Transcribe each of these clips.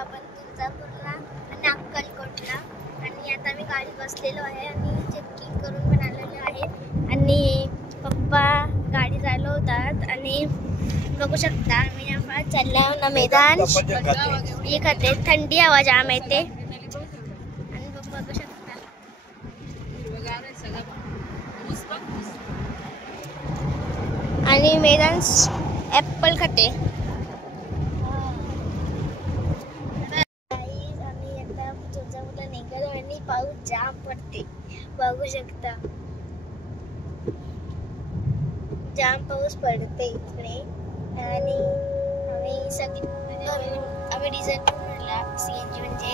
आपण तुळजापूरला आणि अक्कलकोटला आणि आता मी गाडी बसलेलो आहे आणि चेकिंग करून पण आलेलो आहे आणि पप्पा गाडी चालवतात आणि बघू शकता मी चालल्या ना मैदान खाते थंडी आवाज जाम येते आणि बघू शकता आणि मैदान ऍपल खाते. आम्ही आता तुळजापूरला निघालो आणि पाऊस जाम पडते बघू शकता. जाम पाऊस पडते इकडे आणि आम्ही डिझेल भरला सीएनजी म्हणजे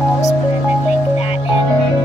पाऊस पडायला लागला इकडे आल्यावर.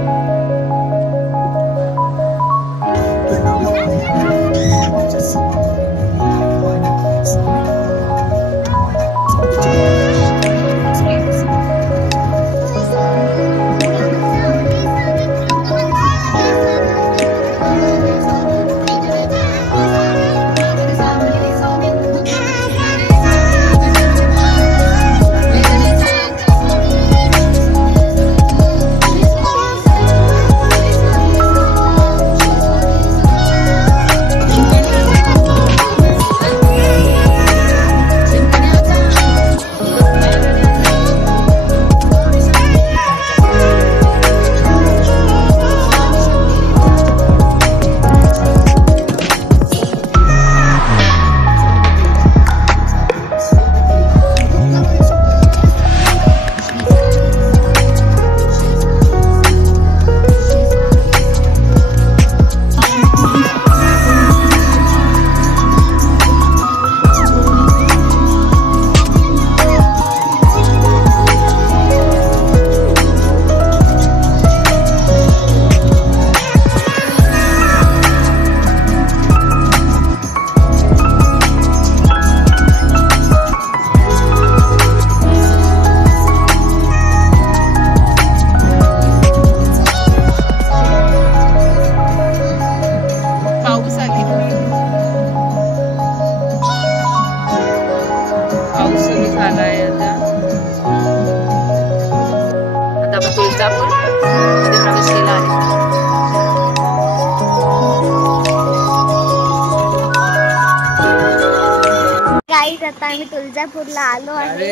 आता आम्ही तुळजापूरला आलो आहे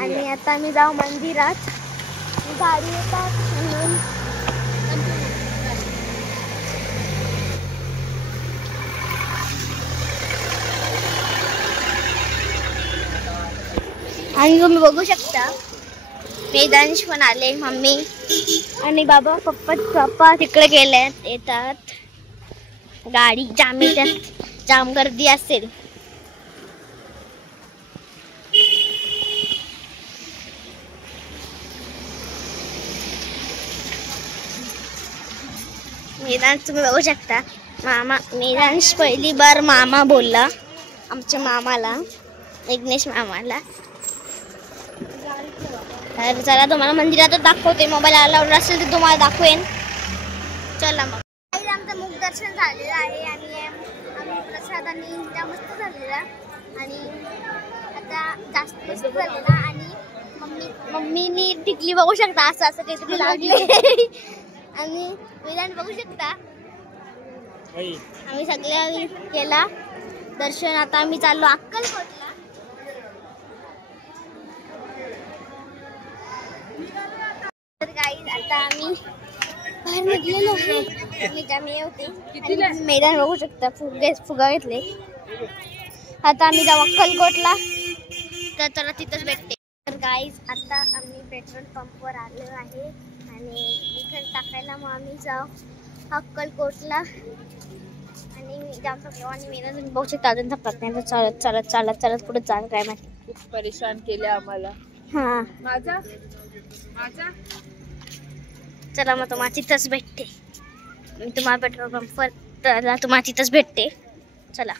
आणि आता आम्ही जाऊ मंदिरात. गाडी येतात म्हणून आणि तुम्ही बघू शकता मैदानीश पण आले मम्मी आणि बाबा पप्पा तिकडे गेले येतात. गाडी जाम गर्दी असेल. मैदान तुम्ही बघू शकता. मैदान पहिली बार मामा बोलला आमच्या मामाला विघ्नेश मामाला. तर चला तुम्हाला मंदिरात दाखवते. मोबाईल अलाउड असेल तर तुम्हाला दाखवेन. चला मग. आमचं मुख दर्शन झालेलं आहे आणि आम्ही प्रसादाने मस्त झालेला आणि आता जास्त मस्त झालेला आणि मम्मीनी टिकली बघू शकता. असं काहीतरी लागले आणि मैदान बघू शकता. आम्ही सगळ्या केला दर्शन. आता आम्ही चाललो अक्कलकोटला. तर गाईज आता आम्ही बाहेर निघलेलो होते. मैदान बघू शकता. फुगा घेतले. आता आम्ही जाऊ अक्कलकोटला. तर चला तिथंच भेटते. तर गाईज आता आम्ही पेट्रोल पंपवर आलो आहे आणि इथे टाकायला मग आम्ही जाऊ अक्कलकोटला आणि जाम सगळं आणि मैदान बघू शकता. अजून थकत नाही. चालत पुढे जाण काय माहिती. खूप परेशान केले आम्हाला. हा माझा चला मग तुम्हाला तिथंच भेटते. मी तुम्हाला पेट्रोल पंपवर तुम्हाला तिथंच भेटते. चला.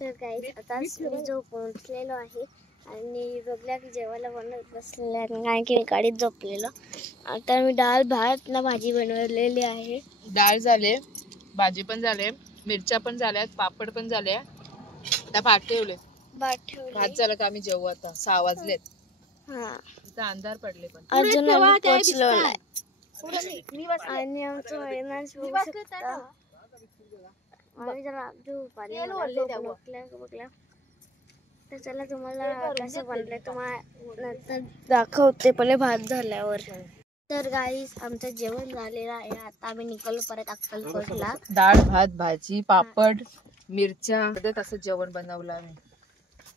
तर काही आता मी जो पोहोचलेलो आहे आणि बघल्या की जेवायला बनवत बसलेलं आहे कारण की मी गाडीत झोपलेलो. आता मी डाळ भात ना भाजी बनवलेली आहे. डाळ झाले, भाजी पण झाले, मिरच्या पण झाल्यात, पापड पण झाले. आता भात ठेवले. भात झालं का आम्ही जेवू आता. 6 वाजलेत. हा इथं अंधार पडले पण अजून आम्ही पोहोचलो नाही आणि आमचं महिनाच बघू शकता. आम्ही जरा झोप आली बघल्या. तर चला तुम्हाला कसं बनलंय तुम्हाला नंतर दाखवते पहिले भात झाल्यावर. तर गाईस आमचं जेवण झालेलं आहे. आता आम्ही निघालो परत अक्कलकोटला. डाळ भात भाजी पापड मिरच्या असं जेवण बनवलं आम्ही.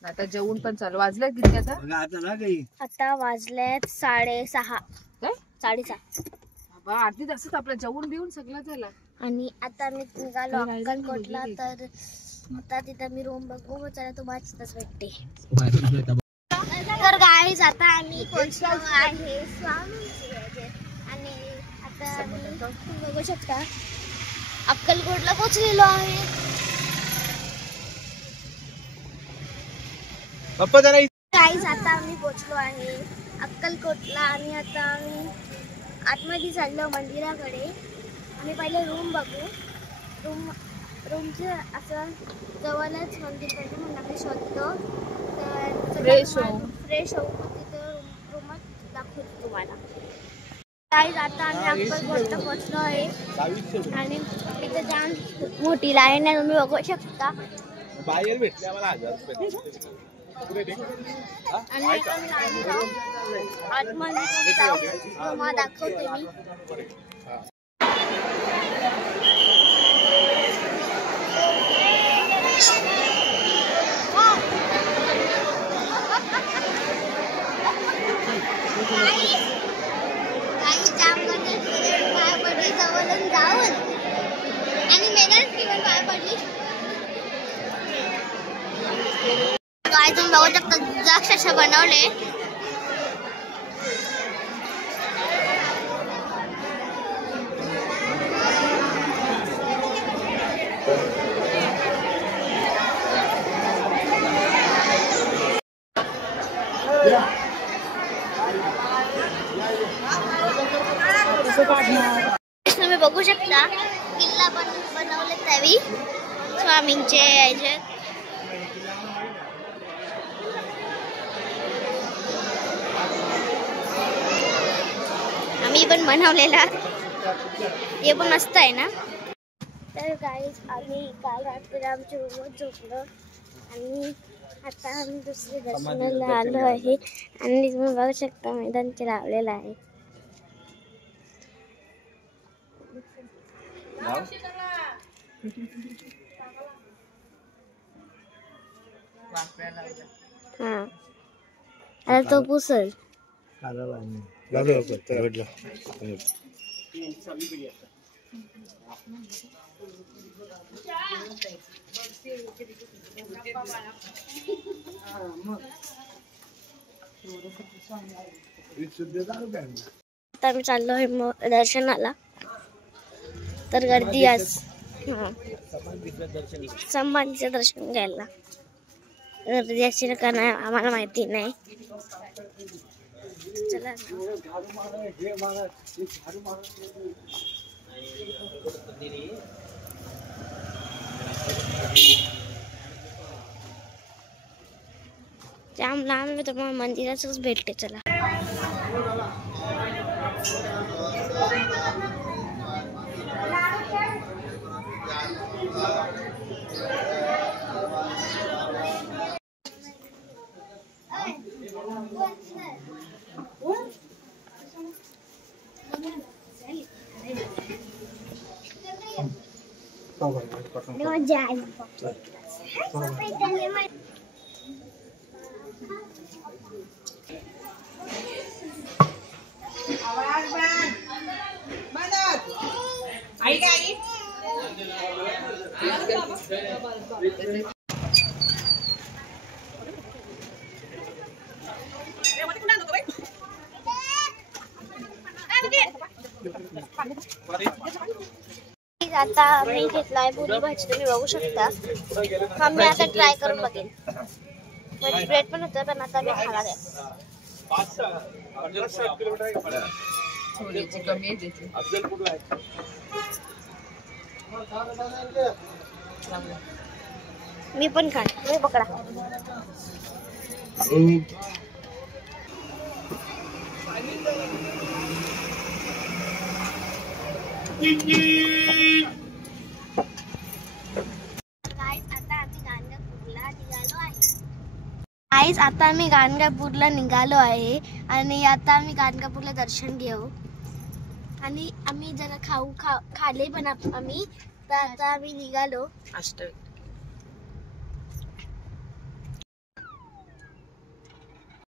आता जेवण पण चालू. वाजले किती आता वाजलेत 6:30. काय 6:30 अर्धी तासात आपलं जेवण बिवून सगळं झालं. आणि आता मी निघालो अक्कलकोटला. तर आता तिथं मी रूम बघू. चला तुम्हाला तिथंच भेटते. तर गाईज आता आम्ही पोहोचलो आहे स्वामींची आणि आता आम्ही बघू शकता अक्कलकोटला पोहोचलेलो आहे. गाईज आता आम्ही पोहोचलो आहे अक्कलकोटला आणि आता आम्ही आतमध्ये चाललो मंदिराकडे. आम्ही पहिले रूम बघू. रूमचं असं जवळच मंदिर पाहिजे म्हणून आम्ही शोधतो. तर फ्रेश होऊ तिथं रूमच दाखवतो तुम्हाला. गाईज आता आम्ही अक्कलकोटला पोहोचलो आहे आणि तिथे जाऊन मोठी लाईन आहे तुम्ही बघू शकता. बाहेर भेटले आम्हाला 1000 रुपये. आणि आम्ही आतमध्ये जाऊ तुम्हाला दाखवते मी. जवळून जाऊन आणि मेगाच किंवा पाय पडली. काय तुम्ही बघू शकता द्राक्ष अशा बनवले. तुम्ही बघू शकता किल्ला बनवले त्यावी स्वामींचे याचे. आम्ही पण बनवलेला. हे पण मस्त आहे ना. तर गाईज आम्ही काल रात्री आमच्या रूमवर झोपलो आणि आता आम्ही दुसरे दर्शनाला आलो आहे आणि तुम्ही बघू शकता मैदानचे लावलेलं आहे. हा आता तो पुसल. आता आम्ही चाललो आहे दर्शनाला. तर गर्दी आज संभाजीचं दर्शन घ्यायला गर्दी असेल का नाही आम्हाला माहिती नाही. चला जाम लांब आहे तुम्हाला मंदिराचंच भेटते. चला गाईज आता मी घेतलाय पुरी भाजी, तुम्ही बघू शकता. हा मी आता ट्राय करून बघेन. माझी ब्रेड पण होतं पण आता मी खाला द्या. थोडीची कमी आहे त्याची. मी पण खाण, तुम्ही पकडा. आता आम्ही गाणगापूरला निघालो आहे आणि आता आम्ही गाणगापूरला दर्शन घेऊ आणि आम्ही जरा खाले पण आम्ही तर आता आम्ही निघालो. अष्टविनायक